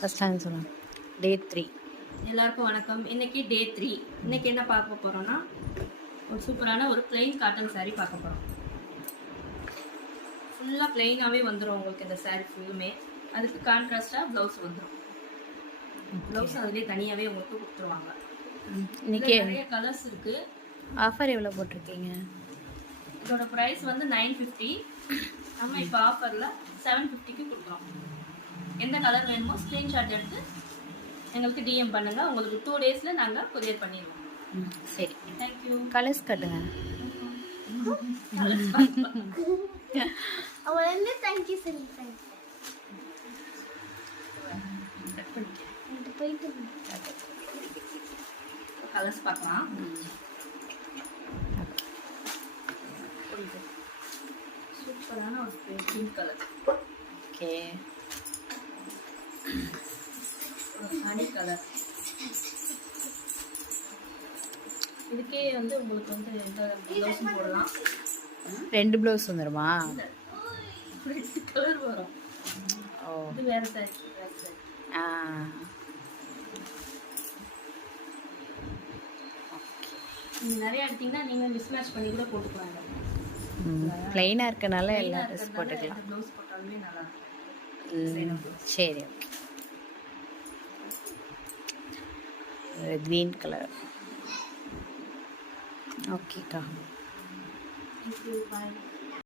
First சொல்லுங்க. டே 3. எல்லாருக்கும் வணக்கம். இன்னைக்கு டே 3. இன்னைக்கு என்ன பார்க்க போறோம்னா ஒரு சூப்பரான ஒரு பிளெயின் காட்டன் saree பார்க்க போறோம். ஃபுல்லா பிளெயினாவே வந்துடும் உங்களுக்கு இந்த saree ஃபுல்லுமே. அதுக்கு கான்ட்ராஸ்டா ப்ளவுஸ் வந்துடும். ப்ளவுஸ் அதுலேயே தனியாகவே உங்களுக்கு கொடுத்துருவாங்க. இன்னைக்கு நிறைய கலர்ஸ் இருக்கு. ஆஃபர் எவ்வளோ போட்டிருக்கீங்க? இதோட ப்ரைஸ் வந்து 950. நம்ம இப்போ ஆஃபரில் 750க்கு கொடுக்குறோம். எந்த கலர் வேணுமோ ஸ்க்ரீன்ஷாட் எடுத்து எங்களுக்கு டிஎம் பண்ணுங்கள். உங்களுக்கு 2 டேஸில் நாங்கள் கொரியர் பண்ணிடுவோம். சரி, தேங்க்யூ. கலர்ஸ் கட்டுங்க. தேங்க்யூ சொல்லிட்டேன். போயிட்டு கலர்ஸ் பார்க்கலாம். சூப்பரான ஒரு pink colour. Okay, honey colour. இதுக்கே வந்து உங்களுக்கு வந்து எந்த ப்ளவுஸும் போடலாம். 2 ப்ளவுஸ் வந்துடுமா? 2 கலர் வரும். ஓ, இது வேறு சாரி, வேறு சாரி. நீங்கள் நிறையா எடுத்தீங்கன்னா நீங்கள் மிஸ்மேட்ச் பண்ணி கூட போட்டுக்கலாங்க. பிளெயினாக இருக்கனால எல்லா ட்ரெஸ் போட்டுக்கலாம். ப்ளவுஸ் போட்டாலுமே நல்லா இருக்கும். சரி, ஓகே. Green colour. ஓகேக்கா, தேங்க்யூ, பாய்.